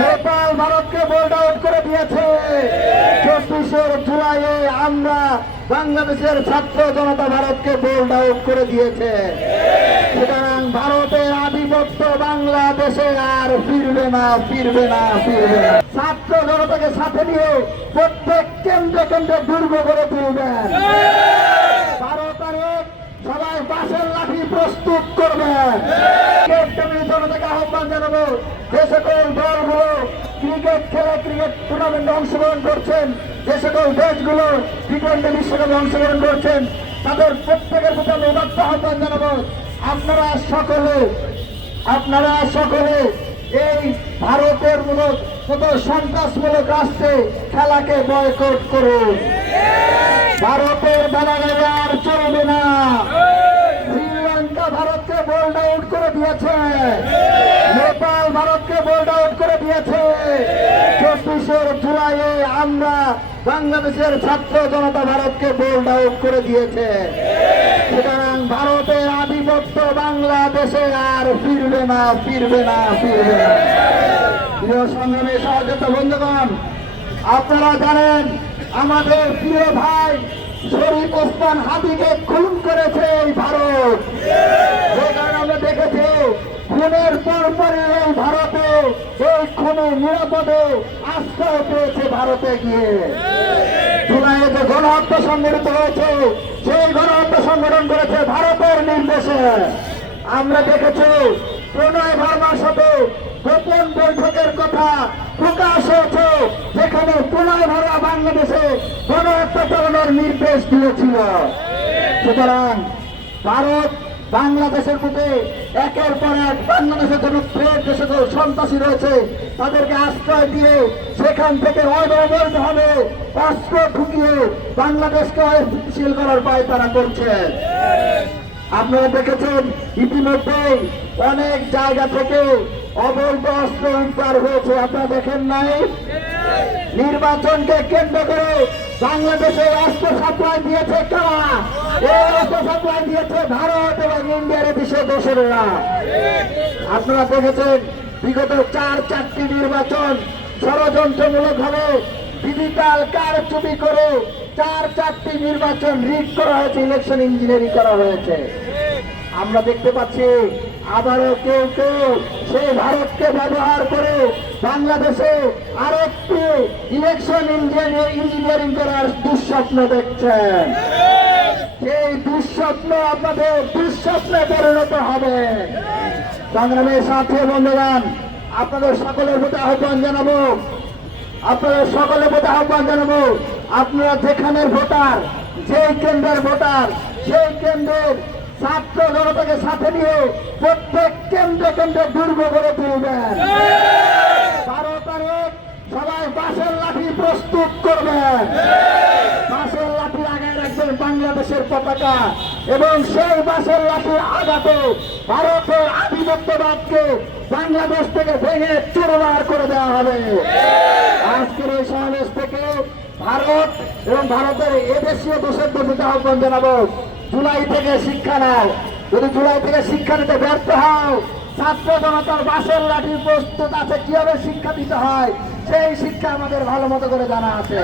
নেপাল ভারতকে bold out করে দিয়েছে। 24শে জুলাইয়ে আমরা বাংলাদেশের ছাত্র জনতা ভারতকে বোল্ড আউট করে দিয়েছে। সুতরাং ভারতের আধিপত্য বাংলাদেশে আর ফিরবে না, ফিরবে না, ফিরবে না। ছাত্র জনতাকে সাথে নিয়ে প্রত্যেক কেন্দ্রে কেন্দ্রে দুর্গ করে তুলবেন। ভারতের সবাই বাঁশের লাঠি প্রস্তুত করবেন। জনতাকে আহ্বান জানাবো, যে সকল দলগুলো ক্রিকেট খেলে ক্রিকেট টুর্নামেন্টে অংশগ্রহণ করছেন, যে সকল দেশগুলো টি-20 বিশ্বকাপে অংশগ্রহণ করছেন, তাদের প্রত্যেকের প্রতি আমি উদাত্ত আহ্বান জানাবো, আপনারা সকলে এই ভারতের মতো সন্ত্রাসমূলক রাষ্ট্রে খেলাকে বয়কট করুন। ভারতের বানাগারে আর চলবে না। শ্রীলঙ্কা ভারতকে বোল্ড আউট করে দিয়েছে, নেপাল ভারতকে বোল্ড আউট করে দিয়েছে। 24শে জুলাইয়ে আমরা বাংলাদেশের ছাত্র জনতা ভারতকে বোল্ড আউট করে দিয়েছে। সুতরাং ভারতের আধিপত্য বাংলাদেশে আর ফিরবে না, ফিরবে না, ফিরবে না। প্রিয় সংগ্রামী সহযোগিতা বন্ধুগণ, আপনারা জানেন আমাদের প্রিয় ভাই শরীফ ওসমান হাদিকে খুন করেছে এই ভারত। যে কারণে আমরা দেখেছি খুনের পরপরই এই ভারতে এই খুনে নিরাপদে আশ্রয় পেয়েছে ভারতে গিয়ে। জুলাইয়ে যে গণহত্যা সংগঠিত হয়েছে, সেই গণহত্যা সংগঠন করেছে ভারতের নির্দেশে। আমরা দেখেছি প্রণয় ভার্মার সাথে গোপন বৈঠকের কথা প্রকাশ হয়েছে, যেখানে প্রণয় ভার্মা বাংলাদেশে গণহত্যা চালানোর নির্দেশ দিয়েছিল। সুতরাং ভারত বাংলাদেশের মধ্যে একের পর এক বাংলাদেশের জন্য থ্রেট যে সকল সন্ত্রাসী রয়েছে তাদেরকে আশ্রয় দিয়ে সেখান থেকে অবৈধভাবে অস্ত্র ঢুকিয়ে বাংলাদেশকে অস্থিতিশীল করার পায় তারা করছে। আপনারা দেখেছেন ইতিমধ্যেই অনেক জায়গা থেকে অবৈধ অস্ত্র উদ্ধার হয়েছে, আপনারা দেখেন নাই? নির্বাচনকে কেন্দ্র করে বাংলাদেশে অস্ত্র সাপ্লাই দিয়েছে কারা? এই অস্ত্র সাপ্লাই দিয়েছে ভারত এবং ইন্ডিয়ার দেশে দোসরেরা। আপনারা দেখেছেন বিগত 4টি নির্বাচন ষড়যন্ত্রমূলক ভাবে ডিজিটাল কারচুপি করে 4টি নির্বাচন রিগ করা হয়েছে, ইলেকশন ইঞ্জিনিয়ারিং করা হয়েছে। আমরা দেখতে পাচ্ছি আবারও কেউ কেউ সেই ভারতকে ব্যবহার করে বাংলাদেশে আরেকটি ইলেকশন ইঞ্জিনিয়ারিং করার দুঃস্বপ্ন দেখছেন। সেই দুঃস্বপ্ন আপনাদের দুঃস্বপ্নে পরিণত হবে। সংগ্রামের সাথে বন্ধুগণ, আপনাদের সকলের প্রতি আহ্বান জানাবো, আপনারা যেখানের ভোটার, যেই কেন্দ্রের ভোটার, সেই কেন্দ্রের ছাত্র জনতাকে সাথে নিয়ে প্রত্যেক কেন্দ্রে কেন্দ্রে দুর্গ করে তুলবেন। ভারতের সবাই বাঁশের লাঠি প্রস্তুত করবেন। বাঁশের লাঠি আগায় রাখবেন বাংলাদেশের পতাকা, এবং সেই বাঁশের লাঠির আঘাতে ভারতের আধিপত্যবাদকে বাংলাদেশ থেকে ভেঙে চুরমার করে দেওয়া হবে। আজকের এই সমাবেশ থেকে ভারত এবং ভারতের এদেশীয় দেশের প্রতি আহ্বান জানাবো, জুলাই থেকে শিক্ষা নাও। যদি জুলাই থেকে শিক্ষা নিতে ব্যর্থ হও, ছাত্র জনতার বাঁশের লাঠি প্রস্তুত আছে, কিভাবে শিক্ষা দিতে হয় সেই শিক্ষা আমাদের ভালো মতো করে জানা আছে।